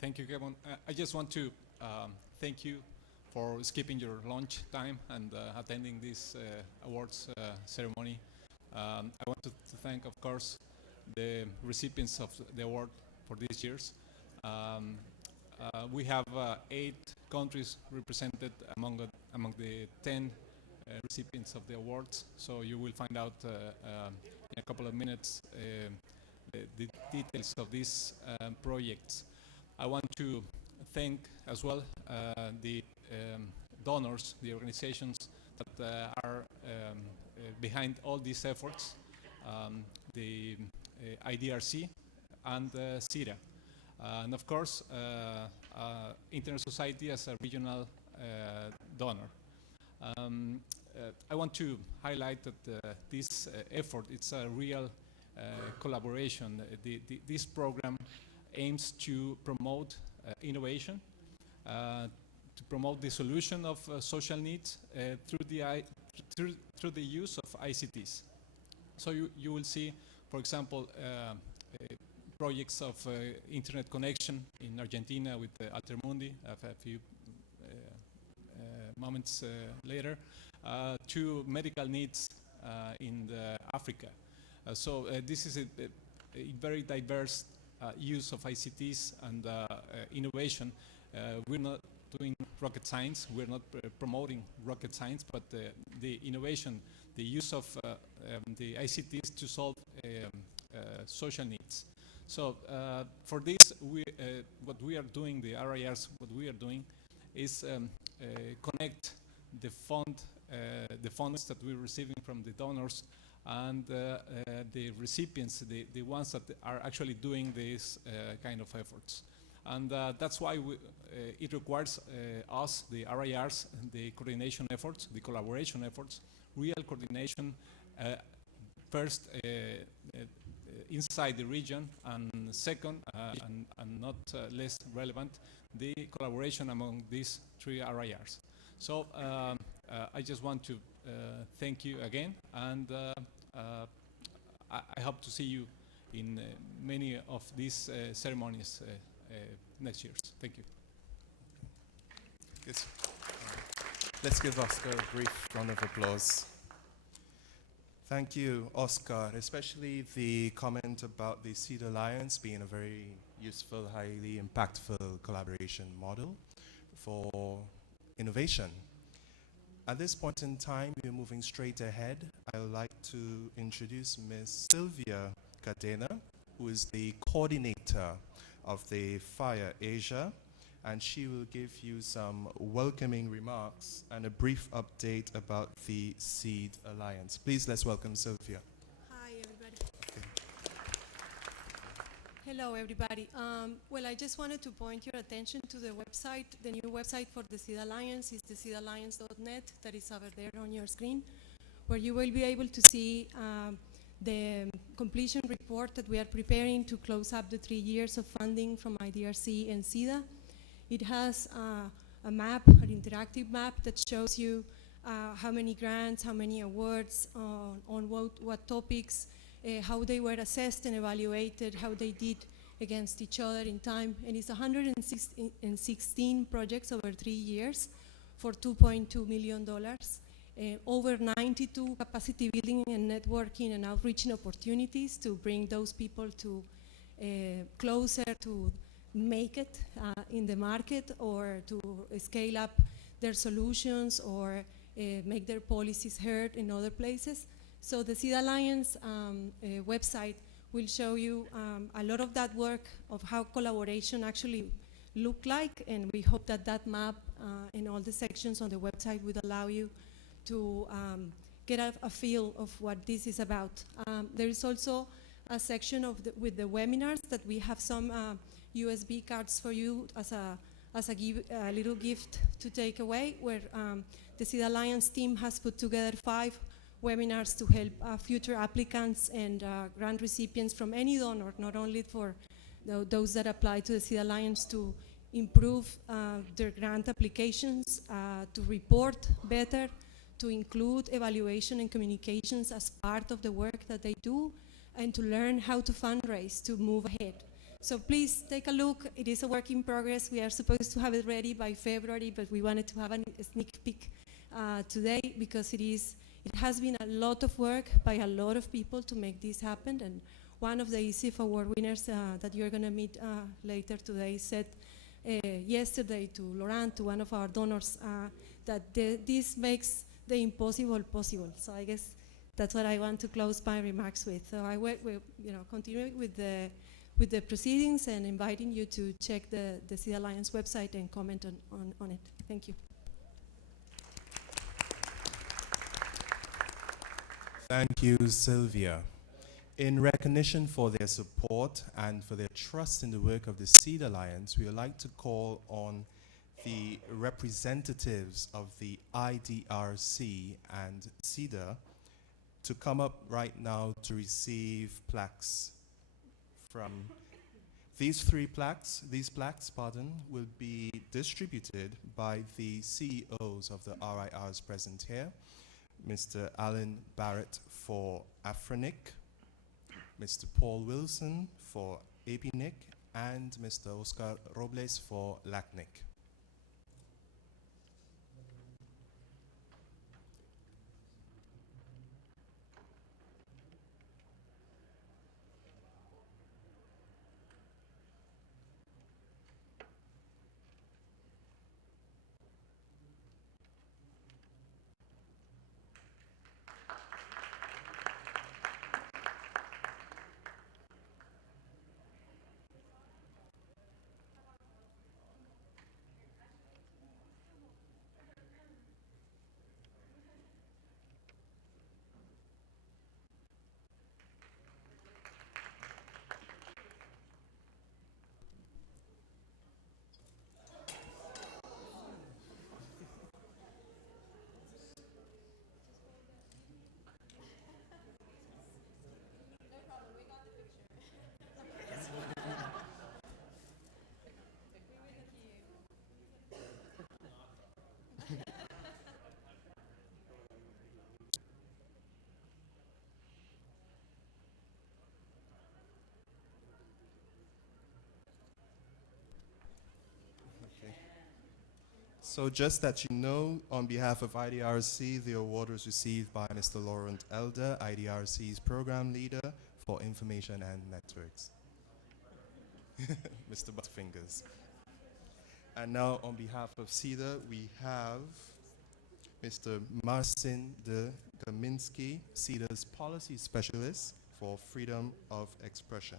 Thank you, Kevin. I just want to thank you for skipping your lunch time and attending this awards ceremony. I want to thank, of course, the recipients of the award for these years. Um, we have 8 countries represented among the 10 recipients of the awards. So you will find out in a couple of minutes the details of these projects. I want to thank as well the donors, the organizations that are behind all these efforts, the IDRC and CIRA. And of course, Internet Society as a regional donor. I want to highlight that this effort, it's a real collaboration. This program aims to promote innovation, to promote the solution of social needs through the use of ICTs. So you will see, for example, projects of internet connection in Argentina with Altermundi a few moments later, to medical needs in Africa. So this is a very diverse use of ICTs and innovation. We're not doing rocket science, we're not promoting rocket science, but the innovation, the use of the ICTs to solve social needs. So for this, what we are doing, the RIRs, what we are doing is connect the funds that we're receiving from the donors and the recipients, the ones that are actually doing these kind of efforts. And that's why it requires us, the RIRs, the coordination efforts, the collaboration efforts, real coordination, first inside the region, and second, and not less relevant, the collaboration among these 3 RIRs. So I just want to thank you again, and I hope to see you in many of these ceremonies next year. Thank you. Yes. Let's give Oscar a brief round of applause. Thank you, Oscar, especially the comment about the Seed Alliance being a very useful, highly impactful collaboration model for innovation. At this point in time, we're moving straight ahead. I would like to introduce Ms. Sylvia Cadena, who is the coordinator of the FIRE Asia, and she will give you some welcoming remarks and a brief update about the Seed Alliance. Please, let's welcome Sylvia. Hi, everybody. Okay. Hello, everybody. Well, I just wanted to point your attention to the website. The new website for the Seed Alliance is the seedalliance.net, that is over there on your screen, where you will be able to see the completion report that we are preparing to close up the 3 years of funding from IDRC and SIDA. It has a map, an interactive map that shows you how many grants, how many awards, on what topics, how they were assessed and evaluated, how they did against each other in time. And it's 116 projects over 3 years for $2.2 million. Over 92 capacity building and networking and outreaching opportunities to bring those people to closer to make it in the market, or to scale up their solutions, or make their policies heard in other places. So the Seed Alliance website will show you a lot of that work of how collaboration actually look like, and we hope that that map and all the sections on the website would allow you to get a feel of what this is about. There is also a section with the webinars that we have some USB cards for you as a little gift to take away, where the Seed Alliance team has put together 5 webinars to help future applicants and grant recipients from any donor, not only for those that apply to the Seed Alliance, to improve their grant applications, to report better, to include evaluation and communications as part of the work that they do, and to learn how to fundraise to move ahead. So please take a look. It is a work in progress. We are supposed to have it ready by February, but we wanted to have a sneak peek today because it has been a lot of work by a lot of people to make this happen. And one of the IGF award winners that you're going to meet later today said yesterday to Laurent, to one of our donors, that this makes the impossible possible. So I guess that's what I want to close my remarks with. So I will continue with the proceedings and inviting you to check the Seed Alliance website and comment on it. Thank you. Thank you, Sylvia. In recognition for their support and for their trust in the work of the Seed Alliance, we would like to call on the representatives of the IDRC and CEDA to come up right now to receive plaques from these plaques, will be distributed by the CEOs of the RIRs present here. Mr. Alan Barrett for Afrinic, Mr. Paul Wilson for APNIC, and Mr. Oscar Robles for LACNIC. So just that you know, on behalf of IDRC, the award was received by Mr. Laurent Elder, IDRC's program leader for information and networks. Mr. Butterfingers. And now on behalf of CEDA, we have Mr. Marcin de Kaminski, CEDA's policy specialist for freedom of expression.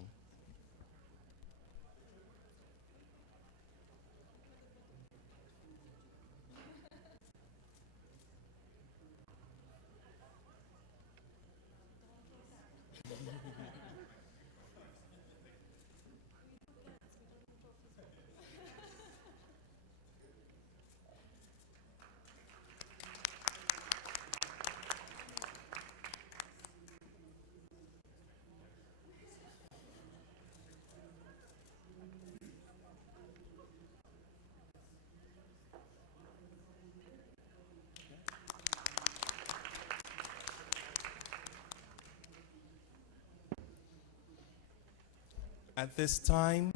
At this time,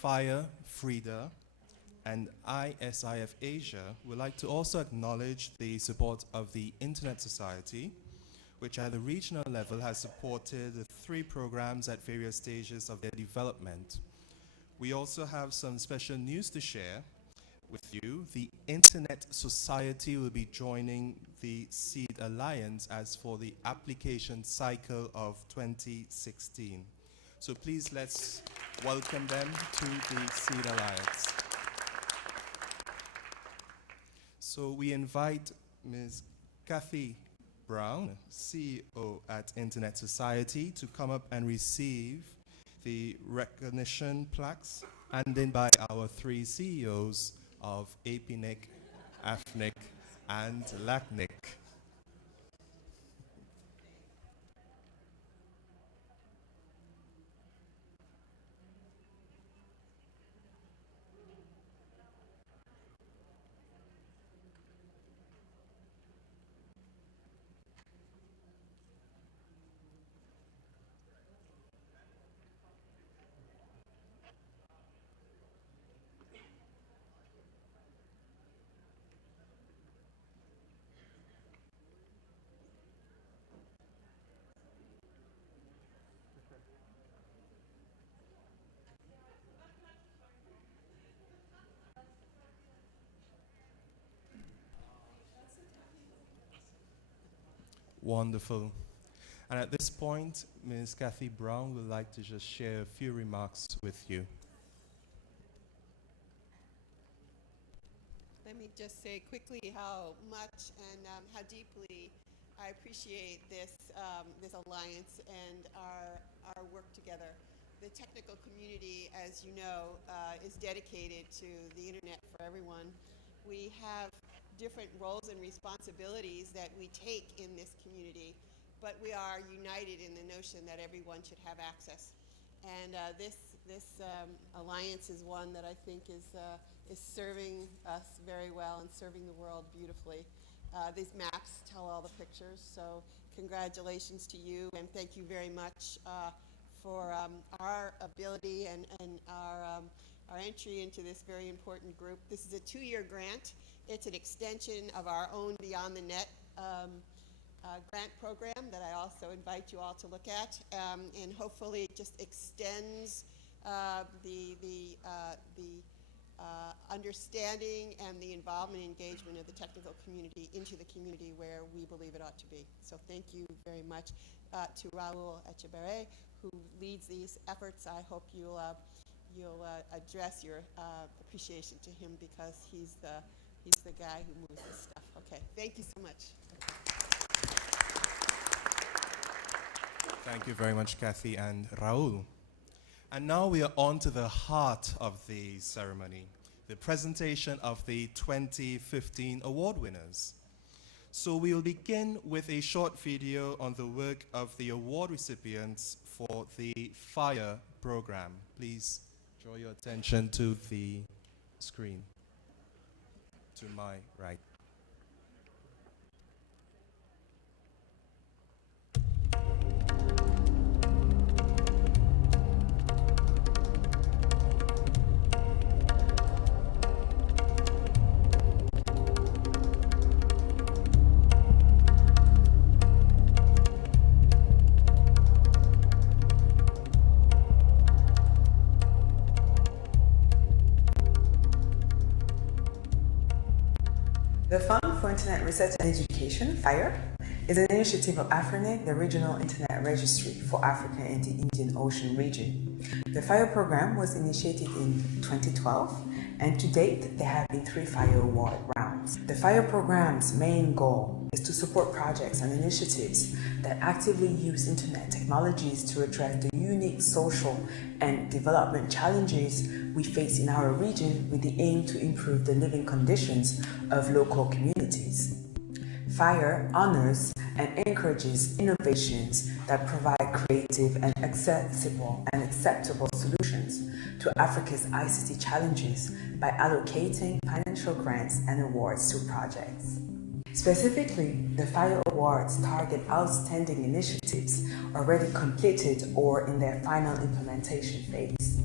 FIRE, FRIDA, and ISIF Asia would like to also acknowledge the support of the Internet Society, which at the regional level has supported the 3 programs at various stages of their development. We also have some special news to share with you. The Internet Society will be joining the Seed Alliance as for the application cycle of 2016. So please let's welcome them to the Seed Alliance. So we invite Ms. Kathy Brown, CEO at Internet Society, to come up and receive the recognition plaques handed by our 3 CEOs of APNIC, AFNIC, and LACNIC. Wonderful. And at this point, Ms. Kathy Brown would like to just share a few remarks with you. Let me just say quickly how much and how deeply I appreciate this alliance and our work together. The technical community, as you know, is dedicated to the internet for everyone. We have different roles and responsibilities that we take in this community, but we are united in the notion that everyone should have access. And this alliance is one that I think is serving us very well and serving the world beautifully. These maps tell all the pictures, so congratulations to you, and thank you very much for our ability and our entry into this very important group. This is a 2-year grant. It's an extension of our own Beyond the Net grant program that I also invite you all to look at, and hopefully it just extends the understanding and the involvement and engagement of the technical community into the community where we believe it ought to be. So thank you very much to Raul Echeverri, who leads these efforts. I hope you'll address your appreciation to him, because he's the guy who moves this stuff. Okay, thank you so much. Thank you very much, Kathy and Raul. And now we are on to the heart of the ceremony, the presentation of the 2015 award winners. So we will begin with a short video on the work of the award recipients for the FIRE program. Please draw your attention to the screen to my right. The Fund for Internet Research and Education, FIRE, is an initiative of AFRINET, the Regional Internet Registry for Africa and the Indian Ocean region. The FIRE program was initiated in 2012, and to date, there have been 3 FIRE award rounds. The FIRE program's main goal is to support projects and initiatives that actively use internet technologies to address the unique social and development challenges we face in our region, with the aim to improve the living conditions of local communities. FIRE honors and encourages innovations that provide creative and accessible and acceptable solutions to Africa's ICT challenges by allocating financial grants and awards to projects. Specifically, the FIRE Awards target outstanding initiatives already completed or in their final implementation phase.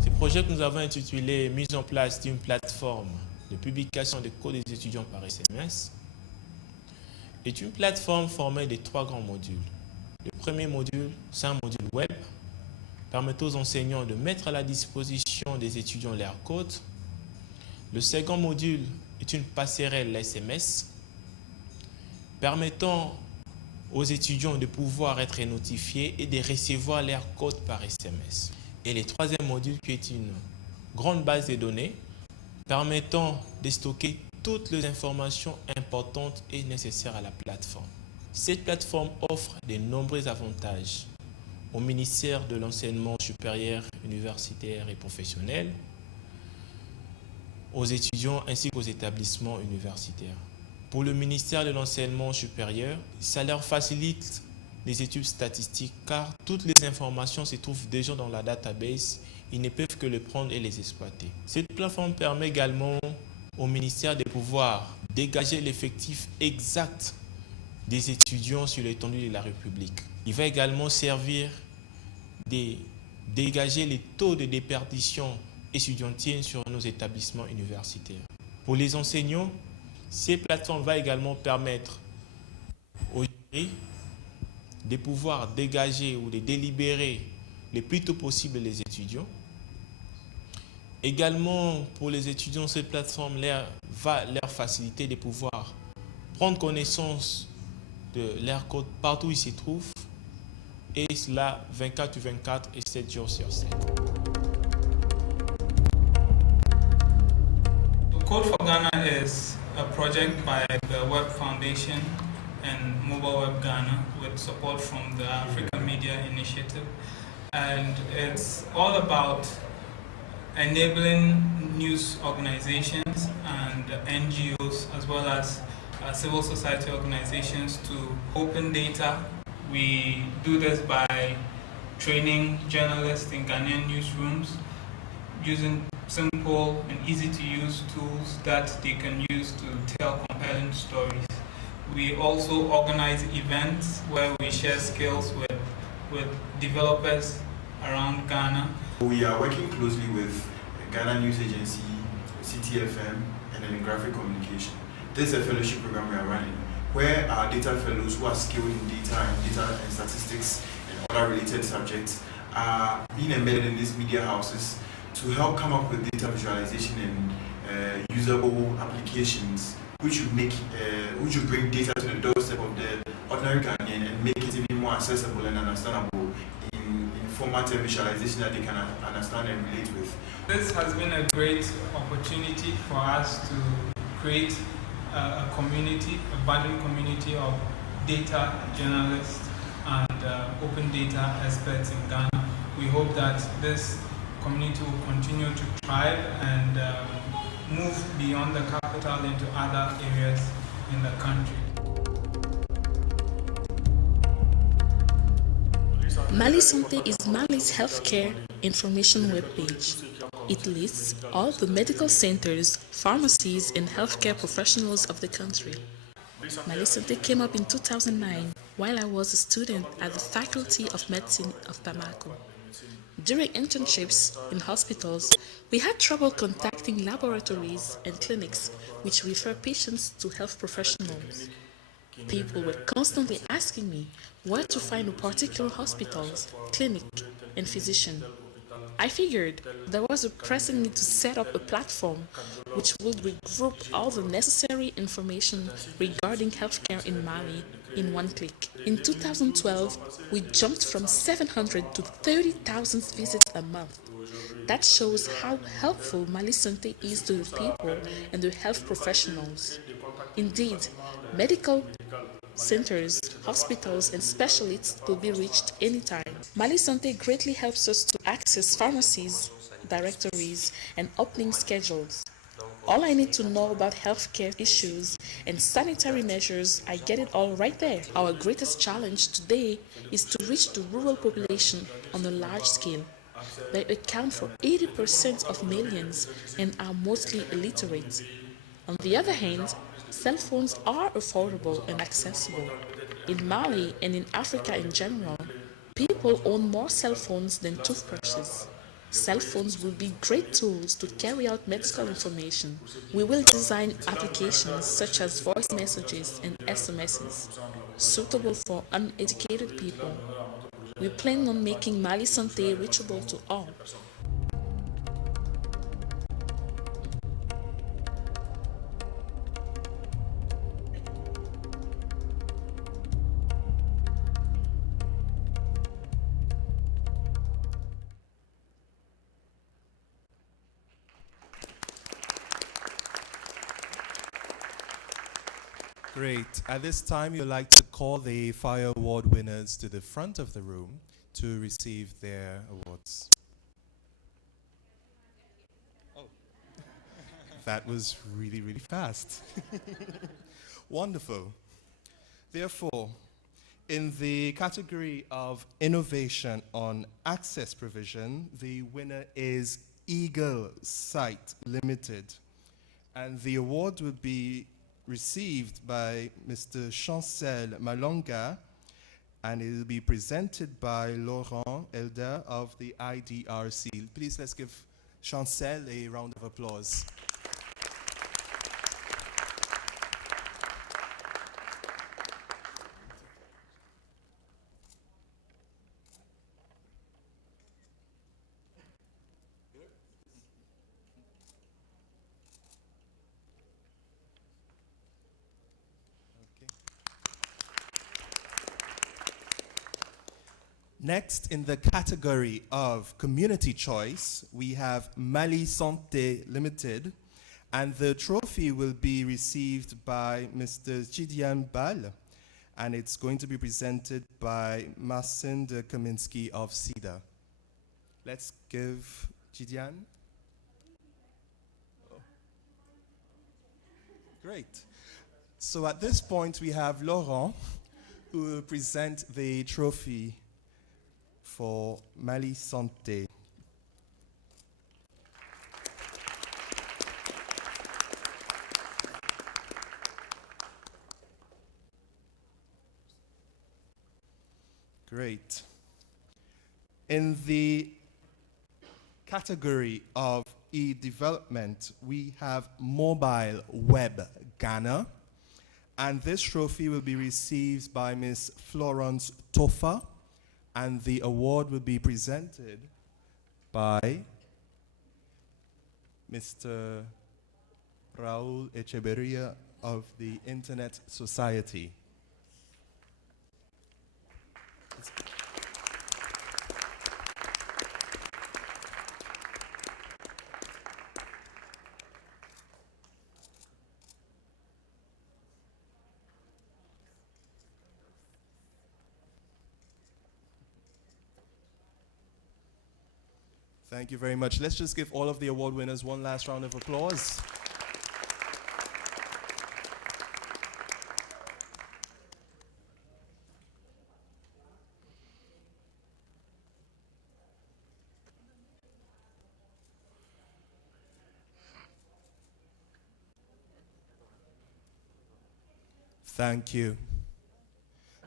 Ce projet que nous avons intitulé « Mise en place d'une plateforme de publication des cours des étudiants par SMS » est une plateforme formée de 3 grands modules. Le premier module, c'est un module web permettant aux enseignants de mettre à la disposition des étudiants leurs codes. Le second module est une passerelle SMS permettant aux étudiants de pouvoir être notifiés et de recevoir leurs codes par SMS. Et le troisième module qui est une grande base de données permettant de stocker toutes les informations importantes et nécessaires à la plateforme. Cette plateforme offre de nombreux avantages au ministère de l'enseignement supérieur, universitaire et professionnel, aux étudiants ainsi qu'aux établissements universitaires. Pour le ministère de l'enseignement supérieur, ça leur facilite les études statistiques car toutes les informations se trouvent déjà dans la database. Ils ne peuvent que les prendre et les exploiter. Cette plateforme permet également au ministère de pouvoir dégager l'effectif exact des étudiants sur l'étendue de la République. Il va également servir de dégager les taux de déperdition étudiantine sur nos établissements universitaires. Pour les enseignants, cette plateforme va également permettre aux jurys de pouvoir dégager ou de délibérer le plus tôt possible les étudiants. Également, pour les étudiants, cette plateforme va leur faciliter de pouvoir prendre connaissance de leur code partout où ils se trouvent, et cela 24/24 et 7 jours sur 7. Code for Ghana is a project by the Web Foundation and Mobile Web Ghana with support from the African Media Initiative. And it's all about enabling news organizations and NGOs as well as civil society organizations to open data. We do this by training journalists in Ghanaian newsrooms using simple and easy to use tools that they can use to tell compelling stories. We also organize events where we share skills with developers around Ghana. We are working closely with Ghana News Agency, CTFM, and then Graphic Communication. This is a fellowship program we are running where our data fellows who are skilled in data and statistics and other related subjects are being embedded in these media houses to help come up with data visualization and usable applications which would bring data to the doorstep of the ordinary Ghanaian and make it even more accessible and understandable in format and visualization that they can understand and relate with. This has been a great opportunity for us to create a community, a budding community of data journalists and open data experts in Ghana. We hope that this community will continue to thrive and move beyond the capital into other areas in the country. Mali Santé is Mali's healthcare information webpage. It lists all the medical centers, pharmacies, and healthcare professionals of the country. Mali Santé came up in 2009 while I was a student at the Faculty of Medicine of Bamako. During internships in hospitals, we had trouble contacting laboratories and clinics which refer patients to health professionals. People were constantly asking me where to find a particular hospital, clinic, and physician. I figured there was a pressing need to set up a platform which would regroup all the necessary information regarding healthcare in Mali in one click. In 2012, we jumped from 700 to 30,000 visits a month. That shows how helpful Mali Santé is to the people and the health professionals. Indeed, medical centers, hospitals, and specialists will be reached anytime. Mali Santé greatly helps us to access pharmacies, directories, and opening schedules. All I need to know about healthcare issues and sanitary measures, I get it all right there. Our greatest challenge today is to reach the rural population on a large scale. They account for 80% of millions and are mostly illiterate. On the other hand, cell phones are affordable and accessible. In Mali and in Africa in general, people own more cell phones than toothbrushes. Cell phones will be great tools to carry out medical information. We will design applications such as voice messages and SMSs, suitable for uneducated people. We plan on making Mali Santé reachable to all. Great. At this time, we'd like to call the Fire Award winners to the front of the room to receive their awards. Oh. That was really, really fast. Wonderful. Therefore, in the category of innovation on access provision, the winner is Eagle Sight Limited. And the award will be received by Mr. Chancel Malonga, and it will be presented by Laurent Elder of the IDRC. Please let's give Chancel a round of applause. Next, in the category of community choice, we have Mali Santé Limited, and the trophy will be received by Mr. Jidian Bal, and it's going to be presented by Marcin de Kaminski of SIDA. Let's give Jidian. Oh. Great. So at this point, we have Laurent, who will present the trophy for Mali Santé. Great. In the category of e-development, we have Mobile Web Ghana, and this trophy will be received by Ms. Florence Tofa, and the award will be presented by Mr. Raul Echeverria of the Internet Society. Thank you very much. Let's just give all of the award winners one last round of applause. Thank you.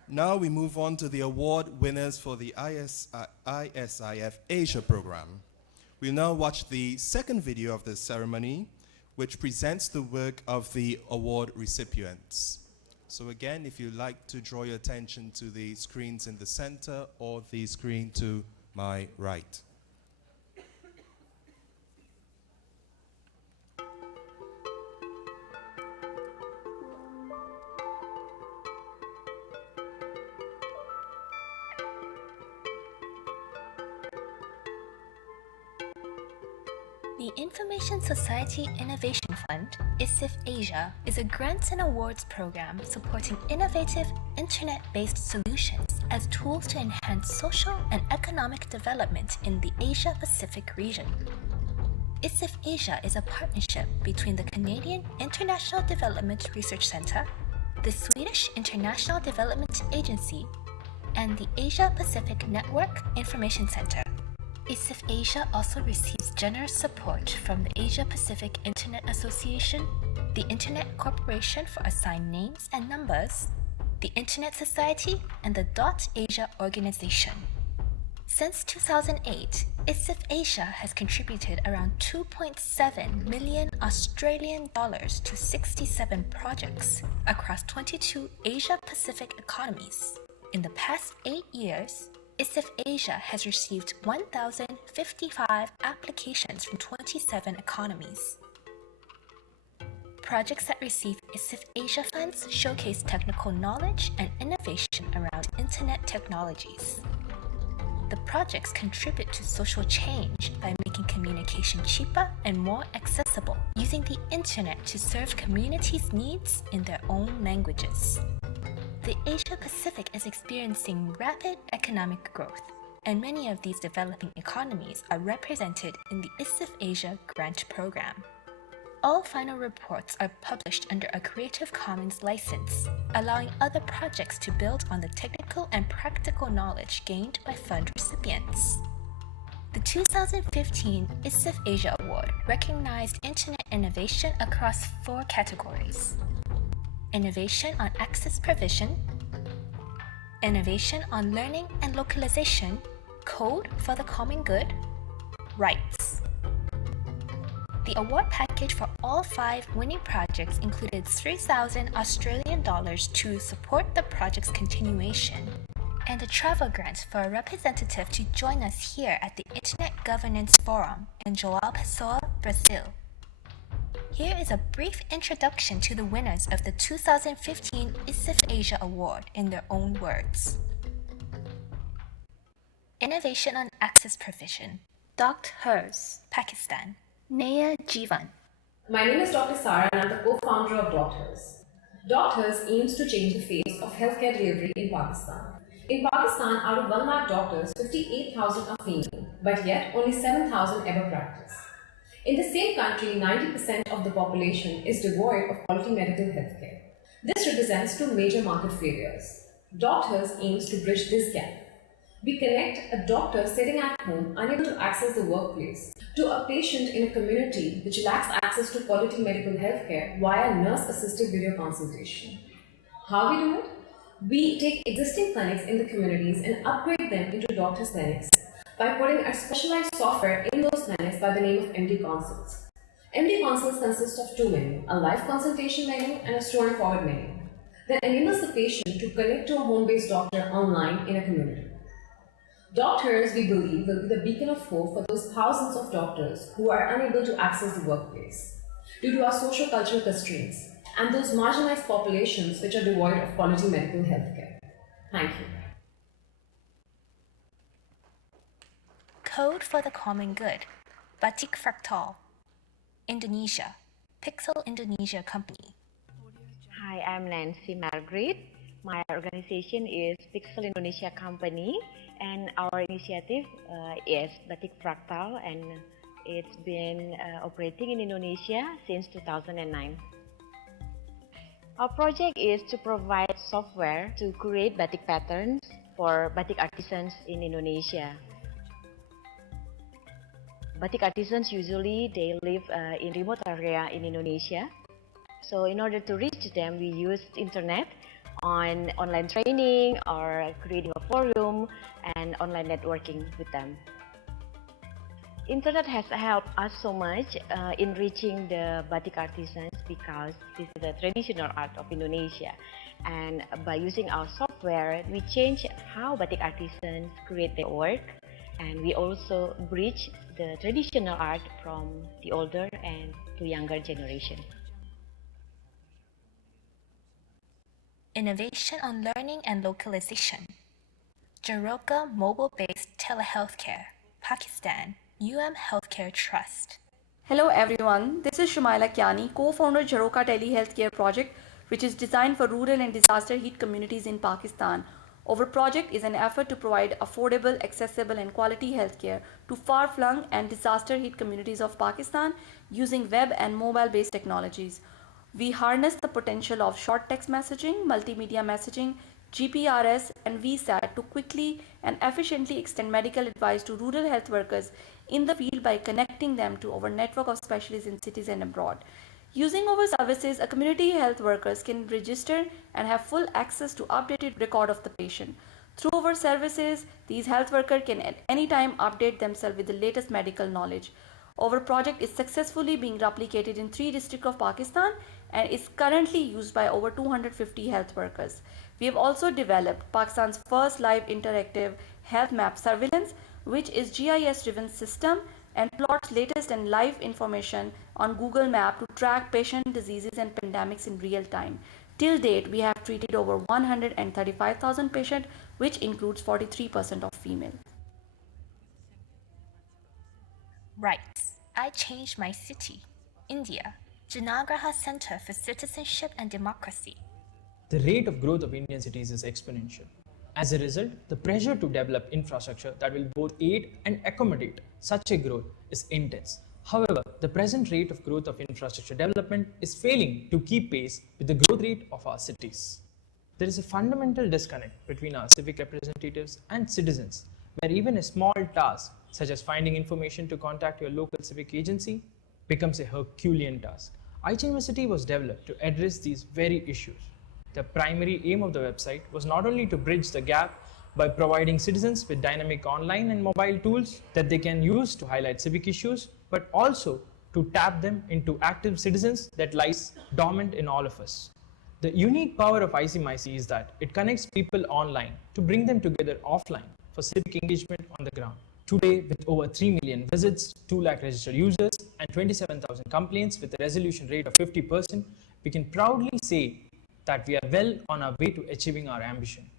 Now we move on to the award winners for the ISIF Asia program. We'll now watch the second video of the ceremony, which presents the work of the award recipients. So again, if you'd like to draw your attention to the screens in the center or the screen to my right. The Information Society Innovation Fund, ISIF Asia, is a grants and awards program supporting innovative internet-based solutions as tools to enhance social and economic development in the Asia-Pacific region. ISIF Asia is a partnership between the Canadian International Development Research Centre, the Swedish International Development Agency, and the Asia-Pacific Network Information Centre. ISIF Asia also receives generous support from the Asia-Pacific Internet Association, the Internet Corporation for Assigned Names and Numbers, the Internet Society, and the .Asia organization. Since 2008, ISIF Asia has contributed around 2.7 million Australian dollars to 67 projects across 22 Asia-Pacific economies. In the past 8 years, ISIF Asia has received 1,055 applications from 27 economies. Projects that receive ISIF Asia funds showcase technical knowledge and innovation around Internet technologies. The projects contribute to social change by making communication cheaper and more accessible, using the Internet to serve communities' needs in their own languages. The Asia-Pacific is experiencing rapid economic growth, and many of these developing economies are represented in the ISIF Asia grant program. All final reports are published under a Creative Commons license, allowing other projects to build on the technical and practical knowledge gained by fund recipients. The 2015 ISIF Asia Award recognized Internet innovation across 4 categories: innovation on access provision, innovation on learning and localization, code for the common good, rights. The award package for all 5 winning projects included 3,000 Australian dollars to support the project's continuation, and a travel grant for a representative to join us here at the Internet Governance Forum in João Pessoa, Brazil. Here is a brief introduction to the winners of the 2015 ISIF Asia Award in their own words. Innovation on Access Provision. Doctors, Pakistan. Naya Jivan. My name is Dr. Sara and I'm the co-founder of Doctors. Doctors aims to change the face of healthcare delivery in Pakistan. In Pakistan, out of 1 lakh doctors, 58,000 are female, but yet only 7,000 ever practice. In the same country, 90% of the population is devoid of quality medical healthcare. This represents two major market failures. Doctors aims to bridge this gap. We connect a doctor sitting at home, unable to access the workplace, to a patient in a community which lacks access to quality medical healthcare via nurse-assisted video consultation. How we do it? We take existing clinics in the communities and upgrade them into doctors' clinics by putting a specialized software in those clinics by the name of MD Consults. MD Consults consist of two menus, a live consultation menu and a store and forward menu, that enables the patient to connect to a home-based doctor online in a community. Doctors, we believe, will be the beacon of hope for those thousands of doctors who are unable to access the workplace due to our social-cultural constraints and those marginalized populations which are devoid of quality medical healthcare. Thank you. Code for the Common Good. Batik Fractal. Indonesia. Pixel Indonesia Company. Hi, I'm Nancy Margaret. My organization is Pixel Indonesia Company, and our initiative is Batik Fractal, and it's been operating in Indonesia since 2009. Our project is to provide software to create batik patterns for batik artisans in Indonesia. Batik artisans usually they live in remote area in Indonesia. So in order to reach them, we use internet on online training or creating a forum and online networking with them. Internet has helped us so much in reaching the batik artisans because this is the traditional art of Indonesia. And by using our software, we change how batik artisans create their work, and we also bridge the traditional art from the older and to younger generation. Innovation on Learning and Localization. Jaroka Mobile-Based Telehealthcare. Pakistan. Healthcare Trust. Hello everyone, this is Shumaila Kiani, co-founder Jaroka Telehealthcare Project, which is designed for rural and disaster-hit communities in Pakistan. Our project is an effort to provide affordable, accessible and quality healthcare to far-flung and disaster-hit communities of Pakistan using web and mobile-based technologies. We harness the potential of short text messaging, multimedia messaging, GPRS and VSAT to quickly and efficiently extend medical advice to rural health workers in the field by connecting them to our network of specialists in cities and abroad. Using our services, a community health workers can register and have full access to updated record of the patient. Through our services, these health workers can at any time update themselves with the latest medical knowledge. Our project is successfully being replicated in 3 districts of Pakistan and is currently used by over 250 health workers. We have also developed Pakistan's first live interactive health map surveillance, which is GIS-driven system and plots latest and live information on Google Map to track patient diseases and pandemics in real time. Till date, we have treated over 135,000 patients, which includes 43% of female. Rights. I Changed My City. India. Janagraha Center for Citizenship and Democracy. The rate of growth of Indian cities is exponential. As a result, the pressure to develop infrastructure that will both aid and accommodate such a growth is intense. However, the present rate of growth of infrastructure development is failing to keep pace with the growth rate of our cities. There is a fundamental disconnect between our civic representatives and citizens, where even a small task, such as finding information to contact your local civic agency, becomes a Herculean task. iChange was developed to address these very issues. The primary aim of the website was not only to bridge the gap by providing citizens with dynamic online and mobile tools that they can use to highlight civic issues, but also to tap them into active citizens that lies dormant in all of us. The unique power of ICMIC is that it connects people online to bring them together offline for civic engagement on the ground. Today, with over 3 million visits, 2 lakh registered users, and 27,000 complaints with a resolution rate of 50%, we can proudly say that we are well on our way to achieving our ambition.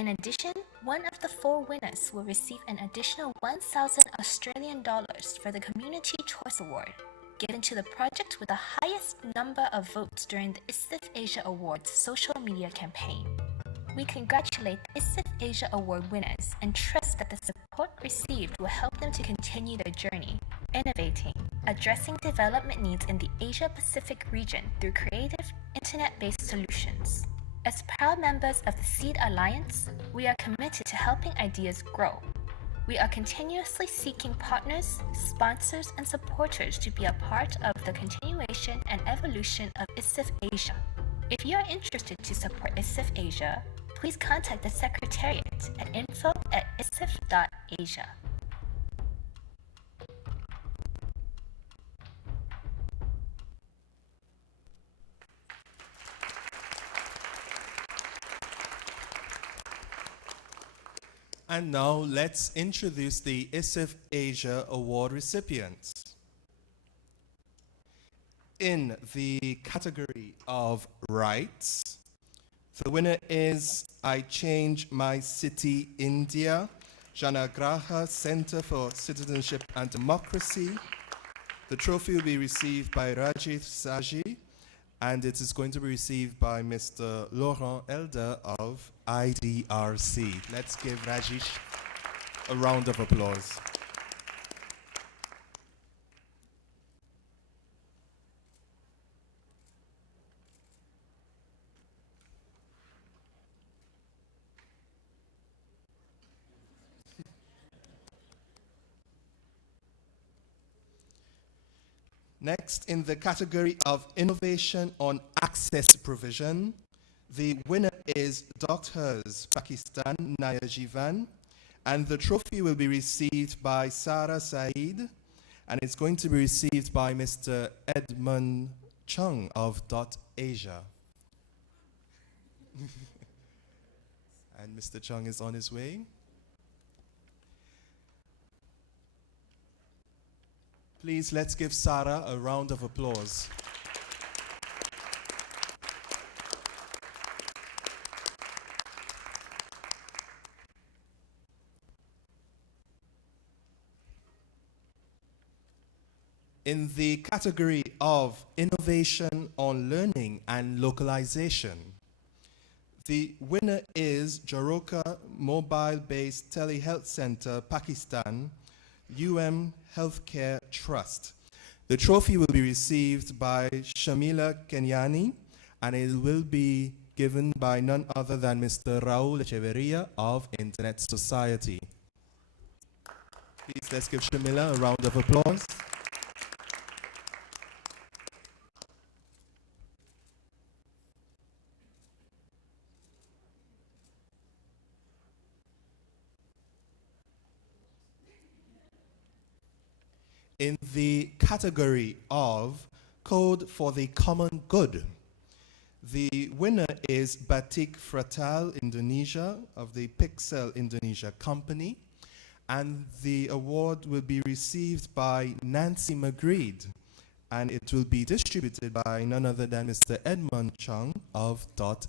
In addition, one of the 4 winners will receive an additional 1,000 Australian dollars for the Community Choice Award, given to the project with the highest number of votes during the ISIF Asia Awards social media campaign. We congratulate the ISIF Asia Award winners and trust that the support received will help them to continue their journey, innovating, addressing development needs in the Asia-Pacific region through creative, internet-based solutions. As proud members of the SEED Alliance, we are committed to helping ideas grow. We are continuously seeking partners, sponsors, and supporters to be a part of the continuation and evolution of ISIF Asia. If you are interested to support ISIF Asia, please contact the Secretariat at info@isif.asia. And now let's introduce the ISIF Asia Award recipients. In the category of rights, the winner is I Change My City, India, Janagraha Center for Citizenship and Democracy. The trophy will be received by Rajiv Saji, and it is going to be received by Mr. Laurent Elder of IDRC. Let's give Rajesh a round of applause. Next, in the category of Innovation on Access Provision, the winner is Doctors Pakistan Nayajivan, and the trophy will be received by Sarah Saeed, and it's going to be received by Mr. Edmund Chung of .Asia. And Mr. Chung is on his way. Please, let's give Sarah a round of applause. In the category of Innovation on Learning and Localization, the winner is Jaroka Mobile-Based Telehealth Center, Pakistan, Healthcare Trust. The trophy will be received by Shamila Kenyani, and it will be given by none other than Mr. Raul Echeverria of Internet Society. Please, let's give Shamila a round of applause. In the category of Code for the Common Good, the winner is Batik Fratal Indonesia of the Pixel Indonesia Company, and the award will be received by Nancy Magritte, and it will be distributed by none other than Mr. Edmund Chung of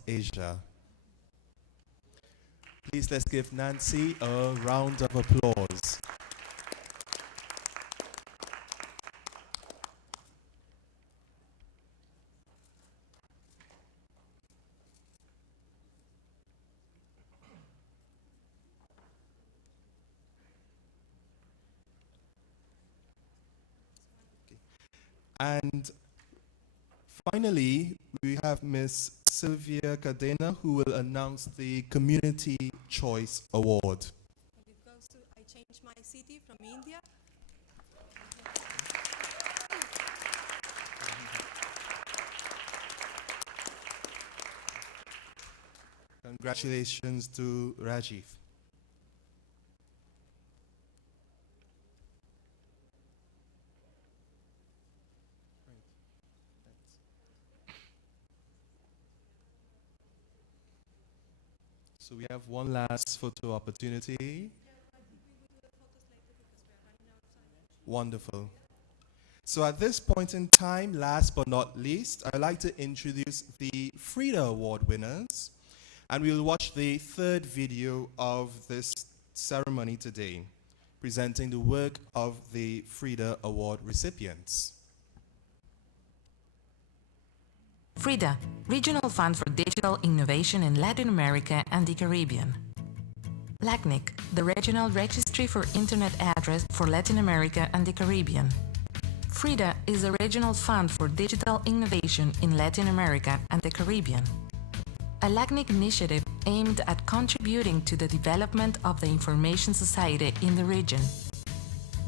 .Asia. Please, let's give Nancy a round of applause. And finally, we have Ms. Sylvia Cadena, who will announce the Community Choice Award. It goes to I Change My City from India. Congratulations to Rajiv. So we have one last photo opportunity. Wonderful. So at this point in time, last but not least, I'd like to introduce the Frida Award winners. And we'll watch the third video of this ceremony today, presenting the work of the Frida Award recipients. FRIDA, Regional Fund for Digital Innovation in Latin America and the Caribbean. LACNIC, the Regional Registry for Internet Address for Latin America and the Caribbean. FRIDA is a regional fund for digital innovation in Latin America and the Caribbean. A LACNIC initiative aimed at contributing to the development of the information society in the region.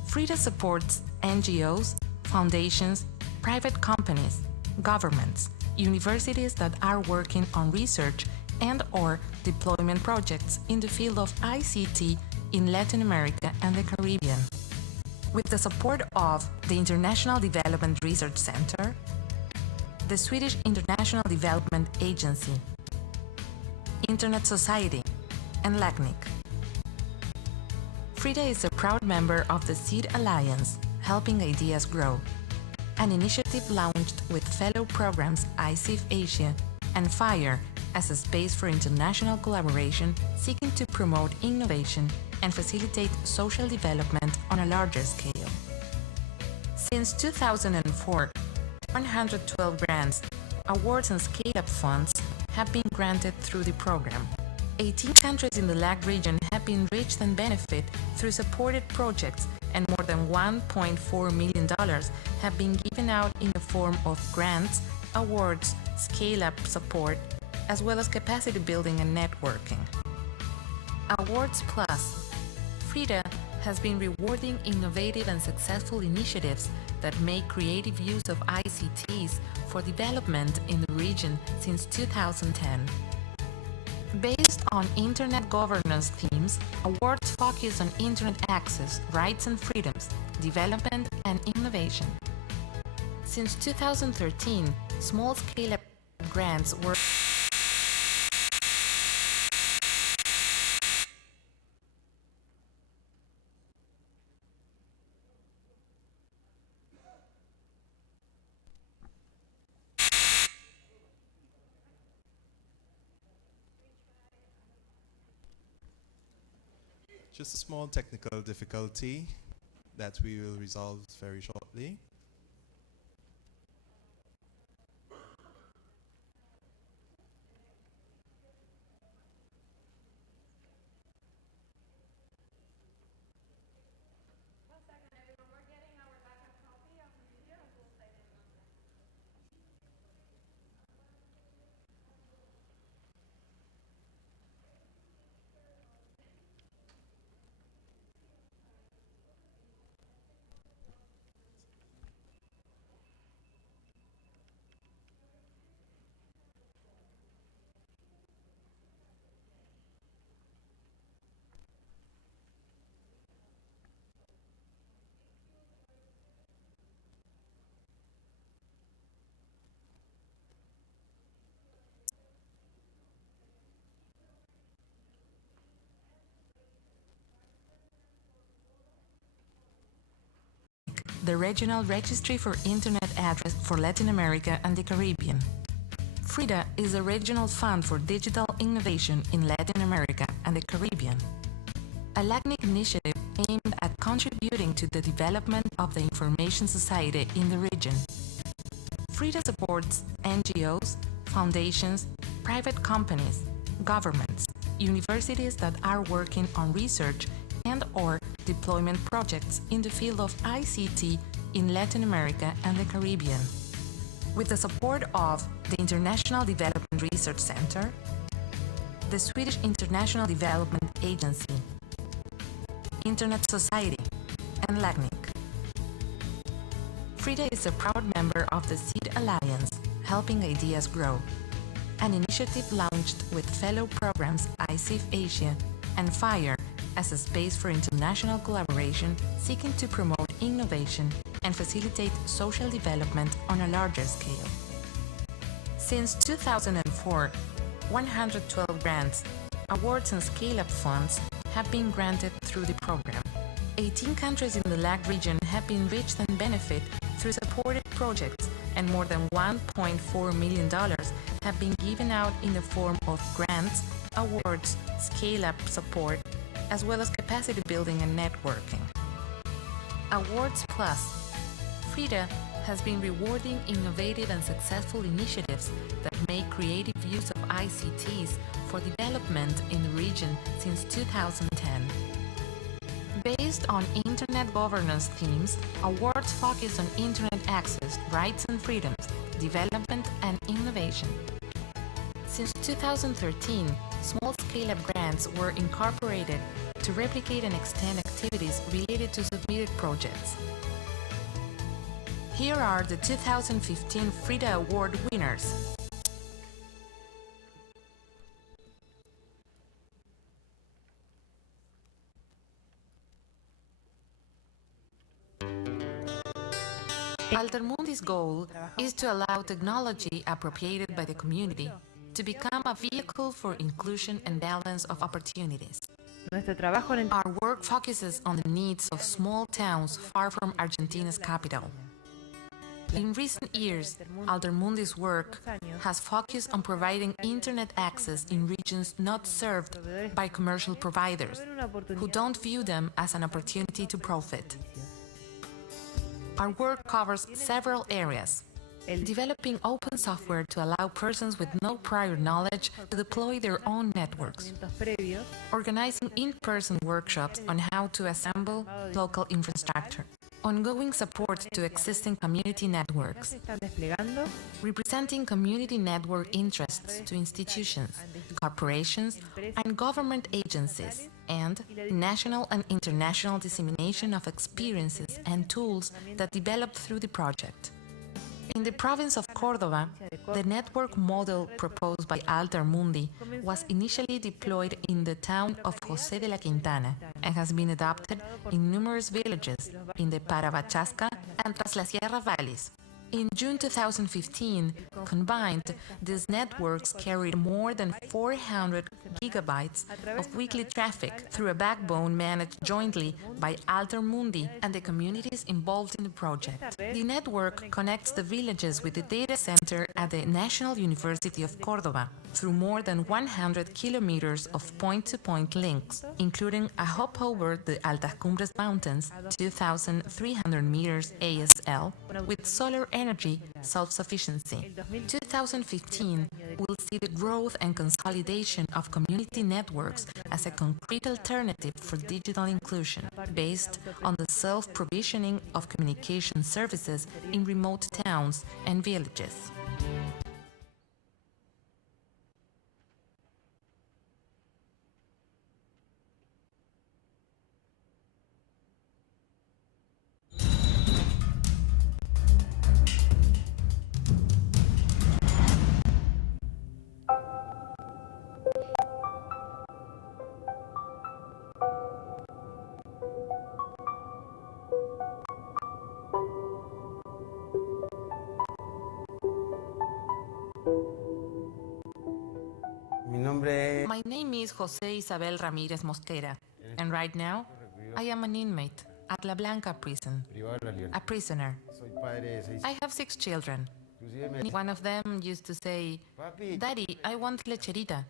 FRIDA supports NGOs, foundations, private companies, governments, universities that are working on research and/or deployment projects in the field of ICT in Latin America and the Caribbean. With the support of the International Development Research Center, the Swedish International Development Agency, Internet Society, and LACNIC. FRIDA is a proud member of the SEED Alliance, Helping Ideas Grow, an initiative launched with fellow programs IGF Asia and FIRE as a space for international collaboration seeking to promote innovation and facilitate social development on a larger scale. Since 2004, 112 grants, awards and scale-up funds have been granted through the program. 18 countries in the LAC region have been reached and benefit through supported projects, and more than $1.4 million have been given out in the form of grants, awards, scale-up support, as well as capacity building and networking. Awards Plus. FRIDA has been rewarding innovative and successful initiatives that make creative use of ICTs for development in the region since 2010. Based on Internet governance themes, awards focus on Internet access, rights and freedoms, development and innovation. Since 2013, small-scale grants were Just a small technical difficulty that we will resolve very shortly. the Regional Registry for Internet Address for Latin America and the Caribbean. FRIDA is a regional fund for digital innovation in Latin America and the Caribbean. A LACNIC initiative aimed at contributing to the development of the information society in the region. FRIDA supports NGOs, foundations, private companies, governments, universities that are working on research and/or deployment projects in the field of ICT in Latin America and the Caribbean. With the support of the International Development Research Center, the Swedish International Development Agency, Internet Society, and LACNIC. FRIDA is a proud member of the SEED Alliance, Helping Ideas Grow, an initiative launched with fellow programs IGF Asia and FIRE as a space for international collaboration seeking to promote innovation and facilitate social development on a larger scale. Since 2004, 112 grants, awards and scale-up funds have been granted through the program. 18 countries in the LAC region have been reached and benefit through supported projects, and more than $1.4 million have been given out in the form of grants, awards, scale-up support, as well as capacity building and networking. Awards Plus. FRIDA has been rewarding innovative and successful initiatives that make creative use of ICTs for development in the region since 2010. Based on Internet governance themes, awards focus on Internet access, rights and freedoms, development and innovation. Since 2013, small scale-up grants were incorporated to replicate and extend activities related to submitted projects. Here are the 2015 FRIDA Award winners. Altermundi's goal is to allow technology appropriated by the community to become a vehicle for inclusion and balance of opportunities. Our work focuses on the needs of small towns far from Argentina's capital. In recent years, Altermundi's work has focused on providing internet access in regions not served by commercial providers, who don't view them as an opportunity to profit. Our work covers several areas: developing open software to allow persons with no prior knowledge to deploy their own networks, organizing in-person workshops on how to assemble local infrastructure, ongoing support to existing community networks, representing community network interests to institutions, corporations, and government agencies, and national and international dissemination of experiences and tools that developed through the project. In the province of Córdoba, the network model proposed by Altermundi was initially deployed in the town of José de la Quintana and has been adopted in numerous villages in the Paravachasca and Tras la Sierra valleys. In June 2015, combined, these networks carried more than 400 gigabytes of weekly traffic through a backbone managed jointly by Altermundi and the communities involved in the project. The network connects the villages with the data center at the National University of Córdoba through more than 100 kilometers of point-to-point links, including a hop over the Altas Cumbres Mountains, 2,300 meters ASL, with solar energy self-sufficiency. 2015 will see the growth and consolidation of community networks as a concrete alternative for digital inclusion, based on the self-provisioning of communication services in remote towns and villages. My name is José Isabel Ramírez Mosquera, and right now I am an inmate at La Blanca prison, a prisoner. I have 6 children. One of them used to say, "Daddy, I want lecherita,"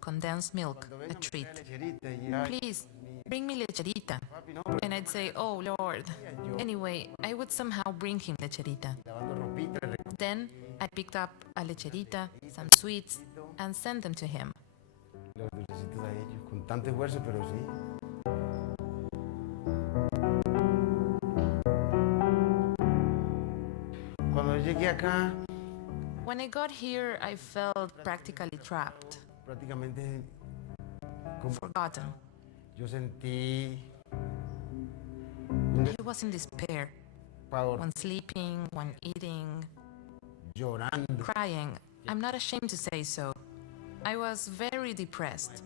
condensed milk, a treat. "Please, bring me lecherita." And I'd say, "Oh, Lord." Anyway, I would somehow bring him lecherita. Then I picked up a lecherita, some sweets, and sent them to him. Los dulcecitos a ellos, con tanto esfuerzo, pero sí. Cuando llegué acá, when I got here, I felt practically trapped, prácticamente forgotten. Yo sentí I was in despair, when sleeping, when eating, llorando, crying. I'm not ashamed to say so. I was very depressed.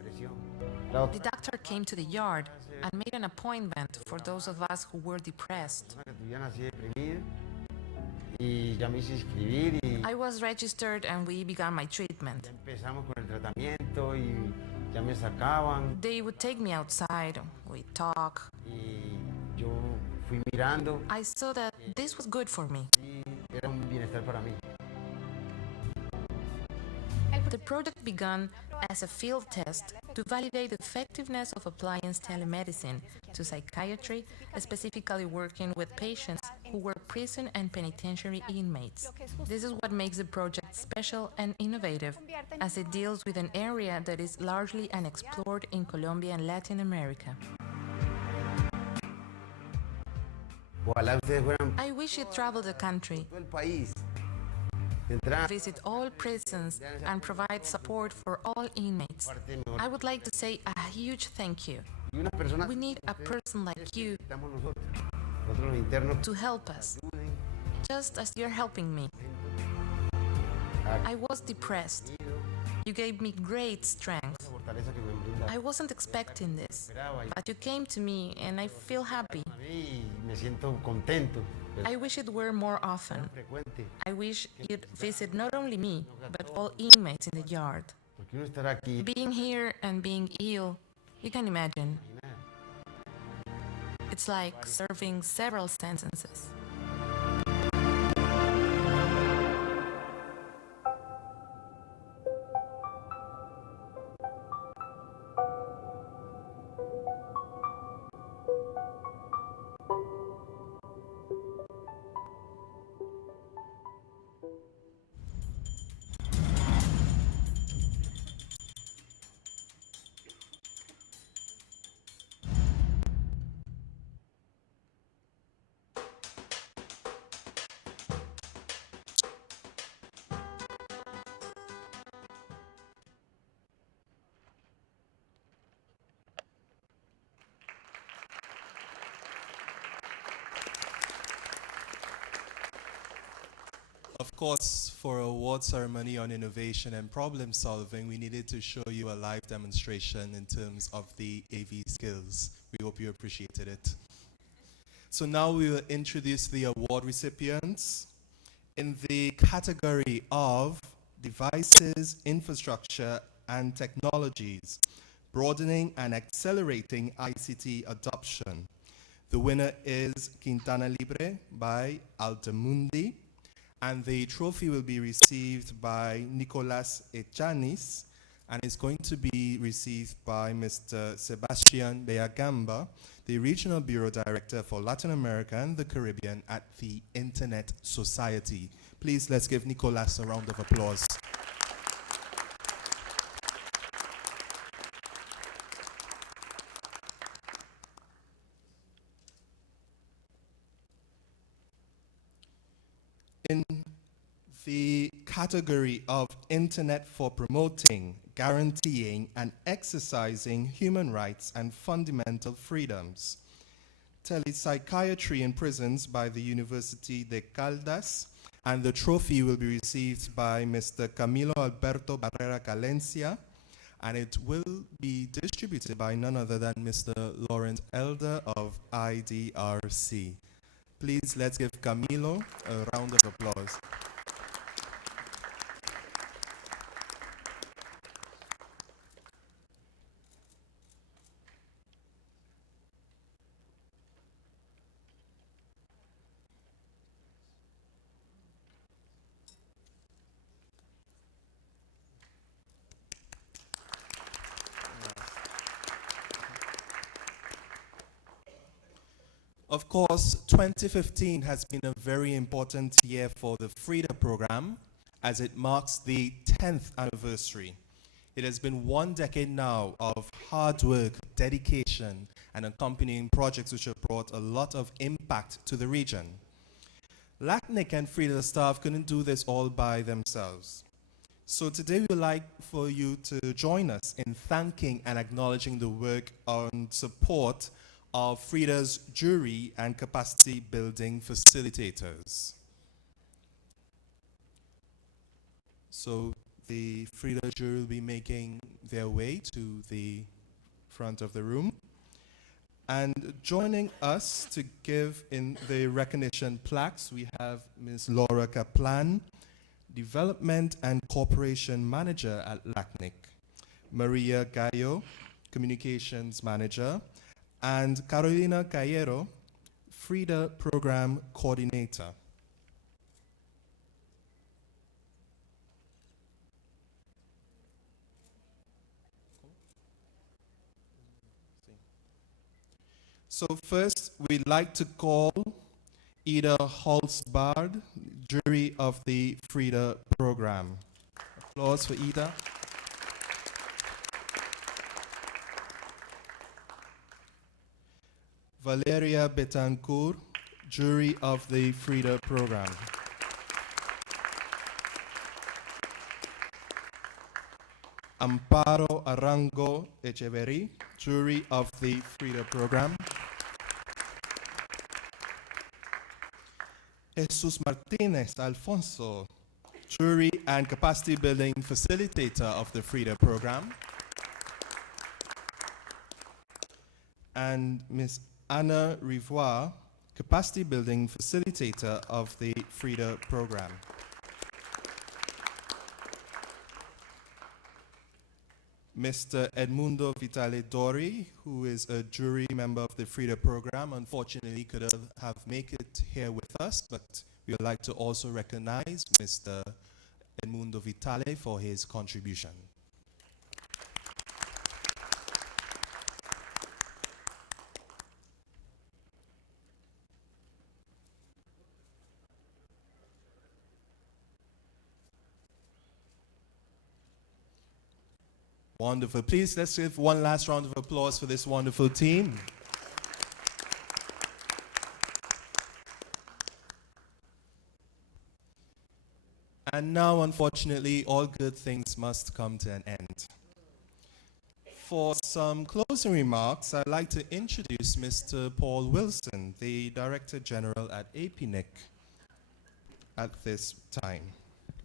The doctor came to the yard and made an appointment for those of us who were depressed. I was registered and we began my treatment. They would take me outside, we'd talk. I saw that this was good for me. The project began as a field test to validate the effectiveness of applying telemedicine to psychiatry, specifically working with patients who were prison and penitentiary inmates. This is what makes the project special and innovative, as it deals with an area that is largely unexplored in Colombia and Latin America. I wish you traveled the country, visit all prisons, and provide support for all inmates. I would like to say a huge thank you. We need a person like you to help us, just as you're helping me. I was depressed. You gave me great strength. I wasn't expecting this, but you came to me and I feel happy. I wish it were more often. I wish you'd visit not only me, but all inmates in the yard. Being here and being ill, you can imagine. It's like serving several sentences. Of course, for an award ceremony on innovation and problem solving, we needed to show you a live demonstration in terms of the AV skills. We hope you appreciated it. So now we will introduce the award recipients. In the category of devices, infrastructure, and technologies, broadening and accelerating ICT adoption. The winner is Quintana Libre by Altamundi, and the trophy will be received by Nicolas Echanis, and is going to be received by Mr. Sebastian Beagamba, the Regional Bureau Director for Latin America and the Caribbean at the Internet Society. Please, let's give Nicolas a round of applause. In the category of Internet for promoting, guaranteeing, and exercising human rights and fundamental freedoms, telepsychiatry in prisons by the University de Caldas, and the trophy will be received by Mr. Camilo Alberto Barrera Calencia, and it will be distributed by none other than Mr. Lawrence Elder of IDRC. Please, let's give Camilo a round of applause. Of course, 2015 has been a very important year for the FRIDA program as it marks the 10th anniversary. It has been 1 decade now of hard work, dedication, and accompanying projects which have brought a lot of impact to the region. LACNIC and FRIDA staff couldn't do this all by themselves. So today we would like for you to join us in thanking and acknowledging the work on support of FRIDA's jury and capacity building facilitators. So the FRIDA jury will be making their way to the front of the room. And joining us to give in the recognition plaques, we have Ms. Laura Kaplan, Development and Corporation Manager at LACNIC, Maria Gallo, Communications Manager, and Carolina Cayero, FRIDA Program Coordinator. So first, we'd like to call Ida Holzbard, jury of the FRIDA program. Applause for Ida. Valeria Betancourt, jury of the FRIDA program. Amparo Arango Echeverri, jury of the FRIDA program. Jesus Martinez Alfonso, jury and capacity building facilitator of the FRIDA program. And Ms. Anna Rivoire, capacity building facilitator of the FRIDA program. Mr. Edmundo Vitale Dori, who is a jury member of the FRIDA program, unfortunately could have made it here with us, but we would like to also recognize Mr. Edmundo Vitale for his contribution. Wonderful. Please, let's give one last round of applause for this wonderful team. And now, unfortunately, all good things must come to an end. For some closing remarks, I'd like to introduce Mr. Paul Wilson, the Director General at APNIC, at this time.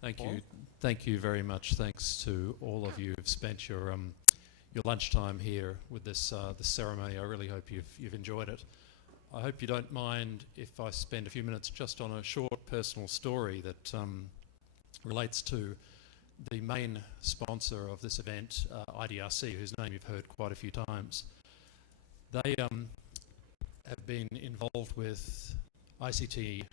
Thank Paul? you. Thank you very much. Thanks to all of you who've spent your lunchtime here with this ceremony. I really hope you've enjoyed it. I hope you don't mind if I spend a few minutes just on a short personal story that relates to the main sponsor of this event, IDRC, whose name you've heard quite a few times. They have been involved with ICT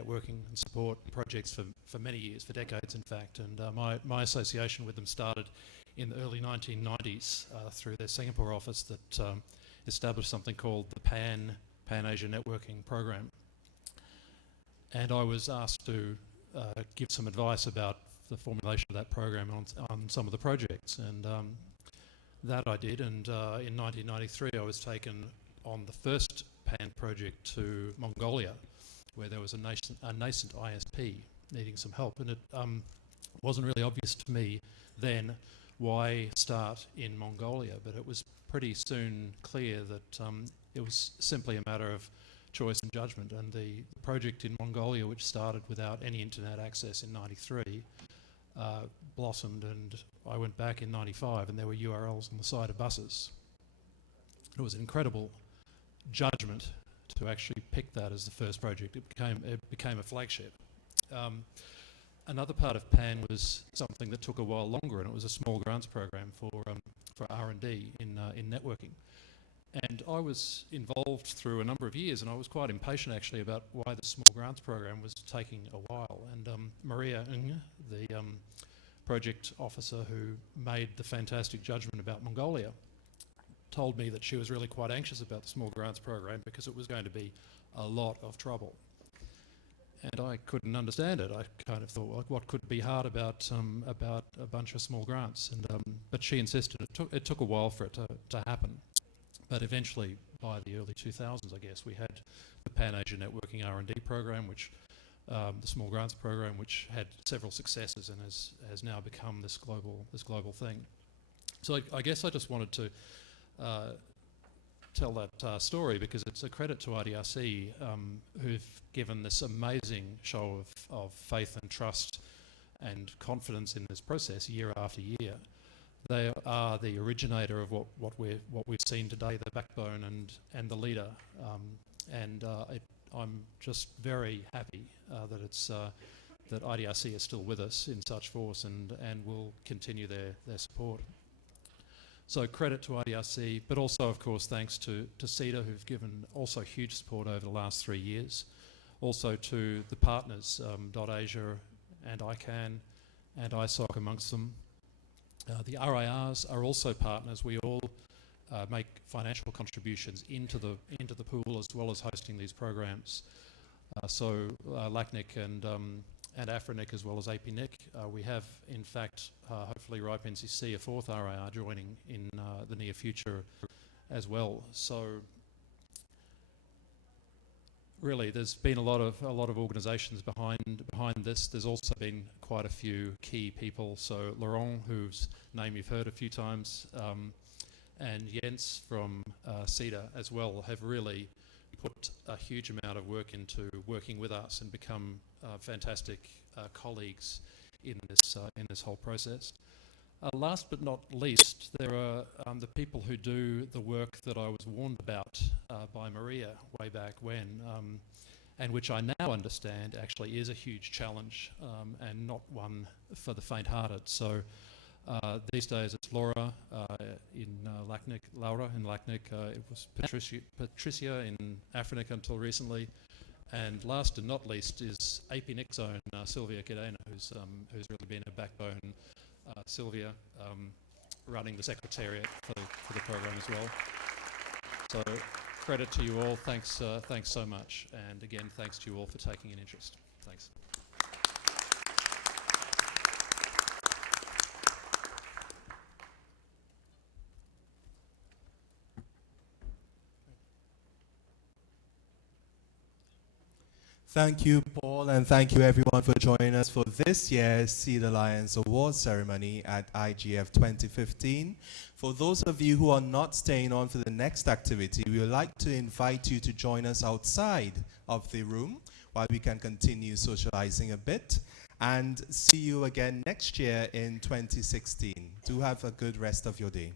networking and support projects for many years, for decades in fact, and my association with them started in the early 1990s through their Singapore office that established something called the Pan-Asia Networking Program. And I was asked to give some advice about the formulation of that program on some of the projects, and that I did, and in 1993 I was taken on the first PAN project to Mongolia, where there was a nascent ISP needing some help, and it wasn't really obvious to me then why start in Mongolia, but it was pretty soon clear that it was simply a matter of choice and judgment, and the project in Mongolia, which started without any internet access in 93, blossomed, and I went back in 95 and there were URLs on the side of buses. It was an incredible judgment to actually pick that as the first project. It became a flagship. Another part of PAN was something that took a while longer, and it was a small grants program for R&D in networking. And I was involved through a number of years, and I was quite impatient actually about why the small grants program was taking a while. And Maria Ng, the project officer who made the fantastic judgment about Mongolia, told me that she was really quite anxious about the small grants program because it was going to be a lot of trouble. And I couldn't understand it. I kind of thought, well, what could be hard about a bunch of small grants? And but she insisted. It took a while for it to happen. But eventually, by the early 2000s, I guess, we had the Pan-Asia Networking R&D program, which the small grants program, which had several successes and has now become this global thing. So I guess I just wanted to tell that story because it's a credit to IDRC, who've given this amazing show of faith and trust and confidence in this process year after year. They are the originator of what we've seen today, the backbone and the leader, I'm just very happy that it's that IDRC is still with us in such force and will continue their support. So credit to IDRC, but also of course thanks to CEDA, who've given also huge support over the last 3 years. Also to the partners, .Asia and ICANN and ISOC amongst them. The RIRs are also partners. We all make financial contributions into the pool as well as hosting these programs. So LACNIC and AFRINIC as well as APNIC. We have, in fact, hopefully RIPE NCC, a fourth RIR, joining in the near future as well. So really, there's been a lot of organisations behind this. There's also been quite a few key people. So Laurent, whose name you've heard a few times, and Jens from CEDA as well, have really put a huge amount of work into working with us and become fantastic colleagues in this whole process. Last but not least, there are the people who do the work that I was warned about by Maria way back when, and which I now understand actually is a huge challenge and not one for the faint-hearted. So these days it's Laura in LACNIC, Laura in LACNIC, it was Patricia in AFRINIC until recently, and last and not least is APNIC's own Sylvia Cadena, who's really been a backbone. Sylvia running the secretariat for the program as well. So credit to you all. Thanks so much, and again thanks to you all for taking an interest. Thanks. Thank you, Paul, and thank you everyone for joining us for this year's Seed Alliance Awards ceremony at IGF 2015. For those of you who are not staying on for the next activity, we would like to invite you to join us outside of the room while we can continue socializing a bit, and see you again next year in 2016. Do have a good rest of your day.